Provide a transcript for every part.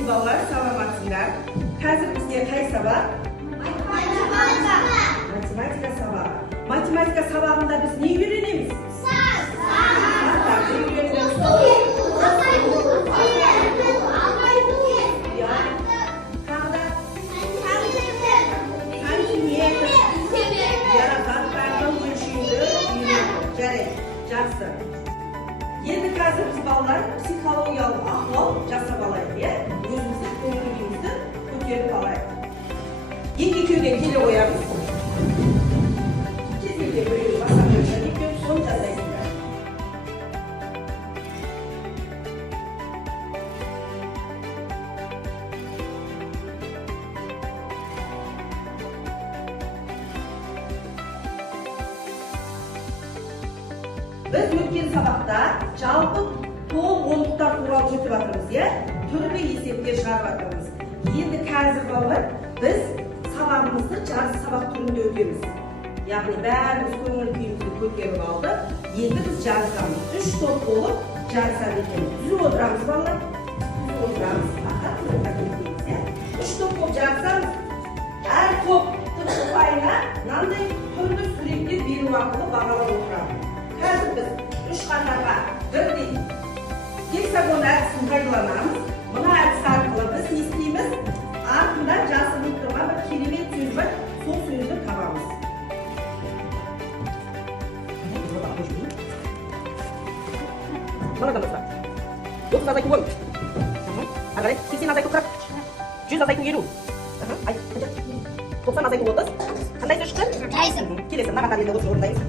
Hürmetli ballar, salamatsınlar. Hazır bizge kay sabah? Matematika sabahı. Matematika sabahında biz ne öğrenemiz? Endi hozir biz bolalar psixologiyalik ahvol jasab olaylik, o'zimizni ko'nglimizni ko'tarib olaylik. Ikki kunga kelib qo'yamiz. Ikki kunga bir masalani ko'p so'm tazaydilar. Biz o'tgan sabaqda jalpi to'liq o'nliqdan turib o'tyapmiz, ya. Turli esepga chiqaryapmiz. Endi hozir bolalar biz sabaqimizni jarsi sabaq turida o'tamiz. Ya'ni barimiz ko'ngil kuyimizni ko'tarib oldik. Endi biz jarsamiz. 3 to'p bo'lib jarsar ekanmiz. Tuzib o'tiramiz bolalar. Tuzib o'tiramiz. Faqat o'tiramiz, ya. 3 to'p bo'lib jarsamiz. Har to'p o'yina qanday turli suratga berib vaqtida bag'alab o'tiramiz. Hozir biz 3 qatorga birdek heksagon aksini foydalanamiz. Buni aks orqali biz ne istaymiz? Ardında jasib turgan bir kelimat so'z va so'z so'zni topamiz. Mana do'stlar. 30 azaytib qo'y. Tamam. Agare 80 azaytib qirq. 100 azaytib 7. Ay, 90 azaytib 30. Qanday so'z chiqdi? Qaysi? Kelesi nima qadar yilda o'rindaymiz.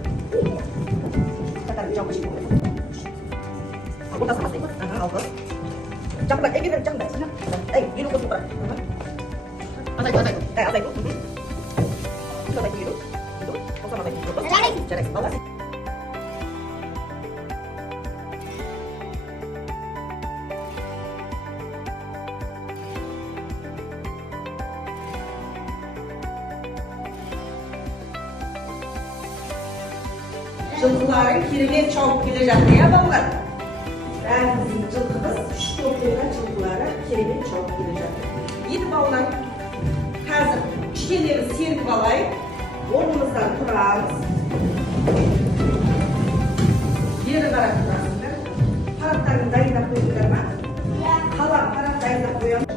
Jauh sih. Aku tak sama sih. Aldo. Jangan lagi, jangan. Gini kau super. Apa itu? Apa itu? Apa itu? Itu. Kau sama lagi. Jadi, bawa sih. Жылқыларын керемет шауып келе жатыр, ya балалар. Бәріміздің жылқымыз 3 топтағы жылқылары керемет шауып келе жатыр. Енді балалар, қазір кішкенелерін серіп алайық. Орнымыздан тұрамыз. Бері қарап тұрасыңдар. Парақтарын дайындап қойдыңдар ма? Қалам парақ дайындап қоямыз.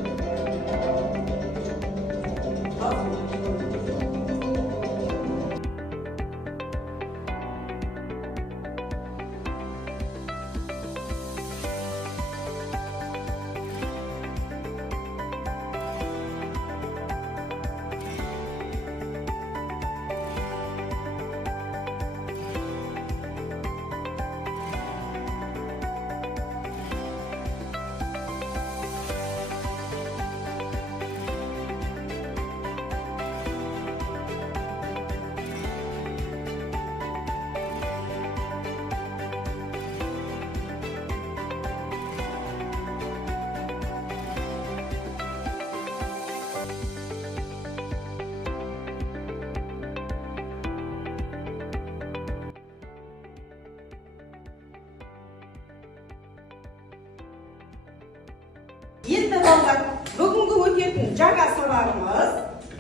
Endi bolalar, bugungi o'tgan жаңа sabağımız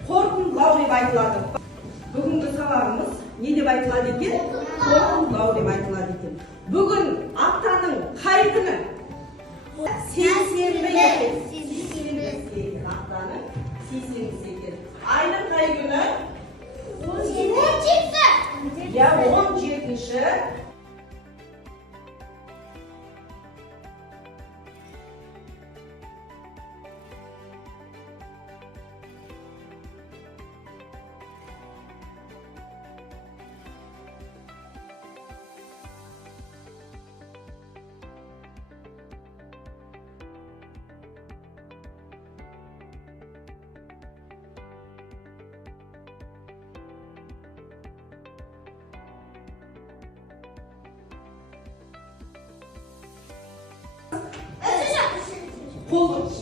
qo'rqinlov deb aytiladi. Bugungi sabağımız ne deb aytiladi ekan? Qo'rqinlov deb aytiladi ekan. Bugun haftaning qay kuni? Seshanba ekan. Haftaning seshanbasi ekan. Ayning qay kuni? 17. Ya 17.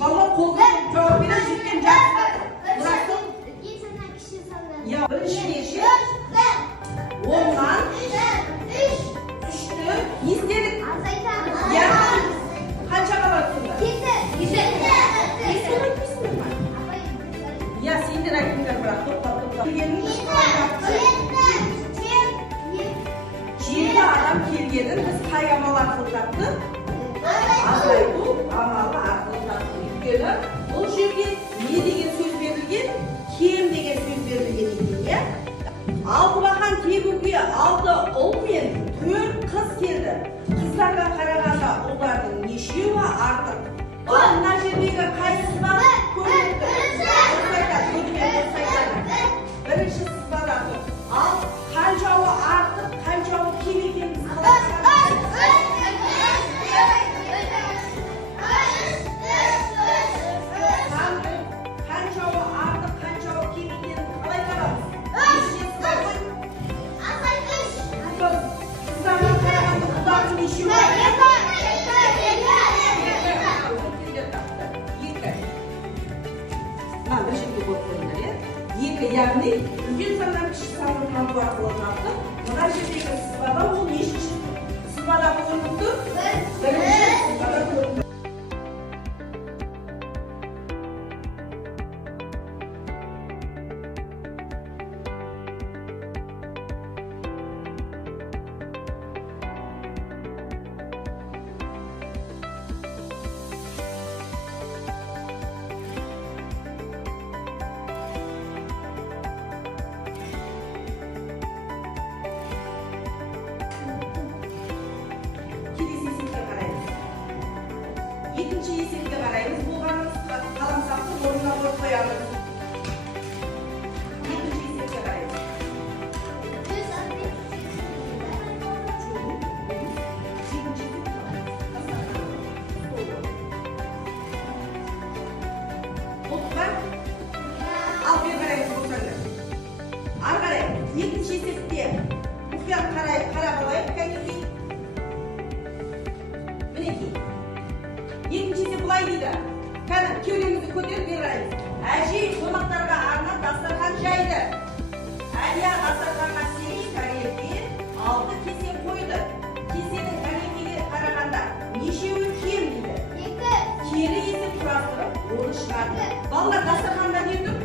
Valla kolda cevap veren cidden cevap. Bıraktım. Ya birinci yeşil. Ondan. Üçtü. İstedik. Ya. Kaça kalarsın da? 7. Жеті адам келгенін біз қай амал арқылы таптық? Азайту амалы арқылы таптық. Өйткені бұл жерге не деген сөз берілген? Кем деген сөз берілген екен, иә? 6 бақан тебуге 6 ұл мен 4 қыз келді. Қыздарға қарағанда ұлдардың нешеуі артық? Мына жердегі қайсысы бар? Бірінші сызбада тұр. Ал қаншауы артық, қаншауы кем екенін қалай қаншауы артық, қаншауы кем екенін қалай қарамыз? Қыздарға қарағанда ұлдардың нешеуі бір жерге қойып қойыңдар, иә? 2, яғни үлкен саннан кіші санды табу арқылы таптық. Мына жердегі сызбада ол нешінші сызбада көрініп тұр? Бірінші сызбада көрініп тұр. Екінші есепке қараймыз. Болғанымыз қаламсақты орнына қойып қоямыз. Екінші есепке қараймыз. Болдыға? Ал бері қараймыз болсаңдар. Ары қарай. Екінші есепте мұқият қарап алайық. Кәнекей. Мінекей. Екіншіде бұлай дейді. Кәні, кеудемізді көтеріп берейміз. Әжей қонақтарға арнап дастархан жайды. Әлия дастарханға 8 тарелке, 6 кесе қойды. Кесенің тарелкеге қарағанда нешеуі кем дейді. Келі есеп құрастырып, оны шығарды. Балалар дастарханда не тұр?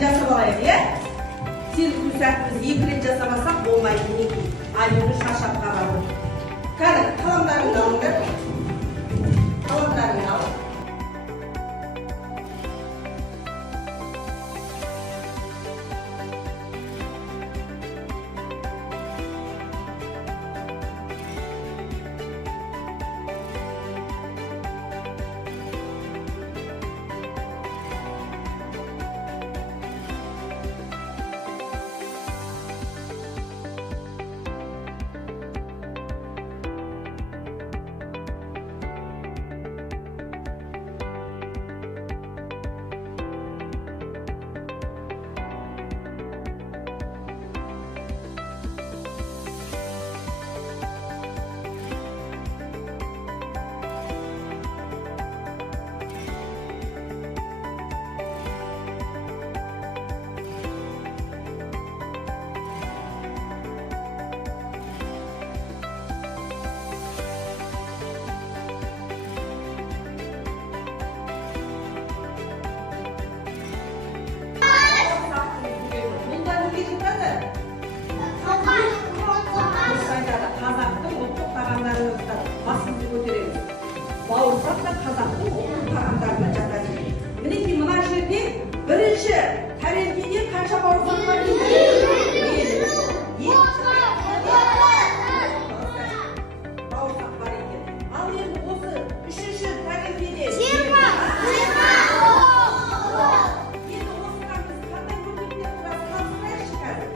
Жасап алайық, иә? Сен күн сәтіміз 2 рет жасамасақ болмайды неге? Айыны шашап қалады. Кәні, қаламдарыңды алыңдар. Қаламдарыңды ал. бауырсақ та қазақтың ұлттық тағамдарына жатады. Мінекей мына жерде бірінші тәрелкеде қанша бауырсақ бар дейді? Бауырсақ бар екен. Ал енді осы үшінші тәрелкеде енді осыған біз қандай өрнектер туралы таныстырайықшы қазір?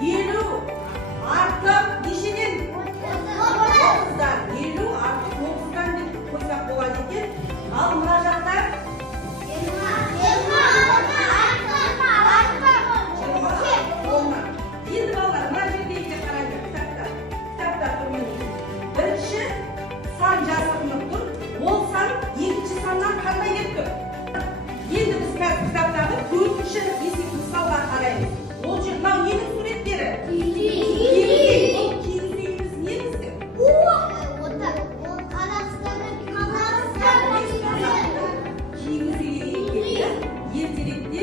50 артық нешеден? 30-дан. 50 артық 30-дан деп қойсақ болады екен. Ал мына жақта енді балалар, мына жердегі қараңдар, кітаптар тұр міне. Бірінші сан жазылып тұр. Ол сан екінші саннан қандай деп тұр? Енді біз қазір кітаптағы төртінші есеп мысалға қараймыз. Ол жер мынау ненің суреттері? Киіз үйіміз не біздің? Киіз үйге ертеректе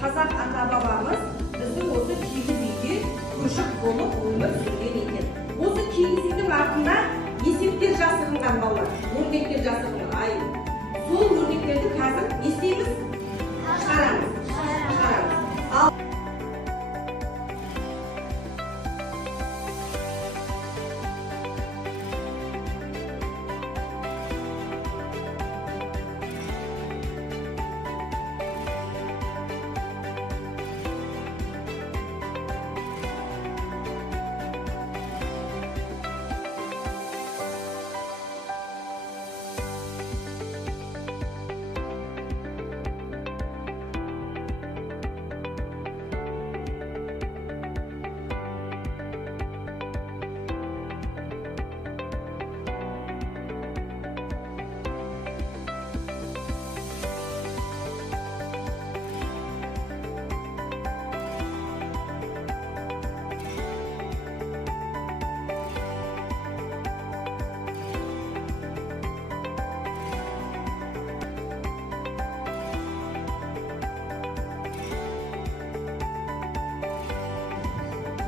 қазақ ата бабамыз біздің осы киіз үйге көшіп болып өмір сүрген екен. Осы киіз үйдің артында есептер жасырынған балалар, өрнектер жасырынған. Сол өрнектерді қазір не істейміз? Шығарамыз.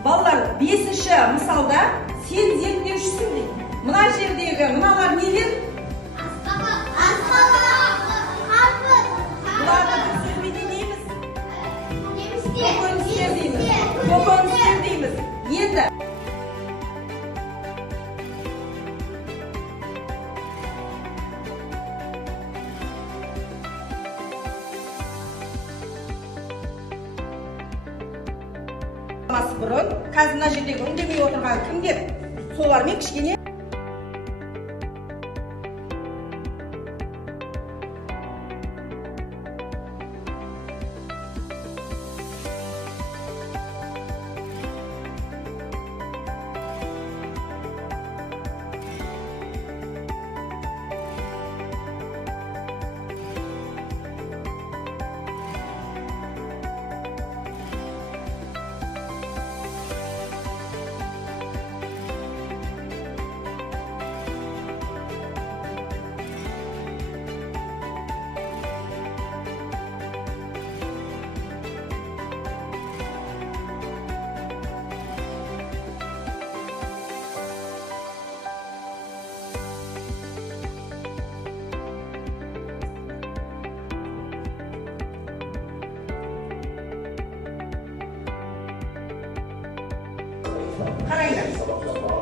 Балалар, бесінші мысалда сен зерттеушісің дейді. Мына жердегі мыналар нелер? Бұларды бір сөзбен не дейміз? Көкөністер дейміз. Көкөністер дейміз. Енді бұрын қазір мына жердегі үндемей отырған кімдер? Солармен кішкене қараңдар.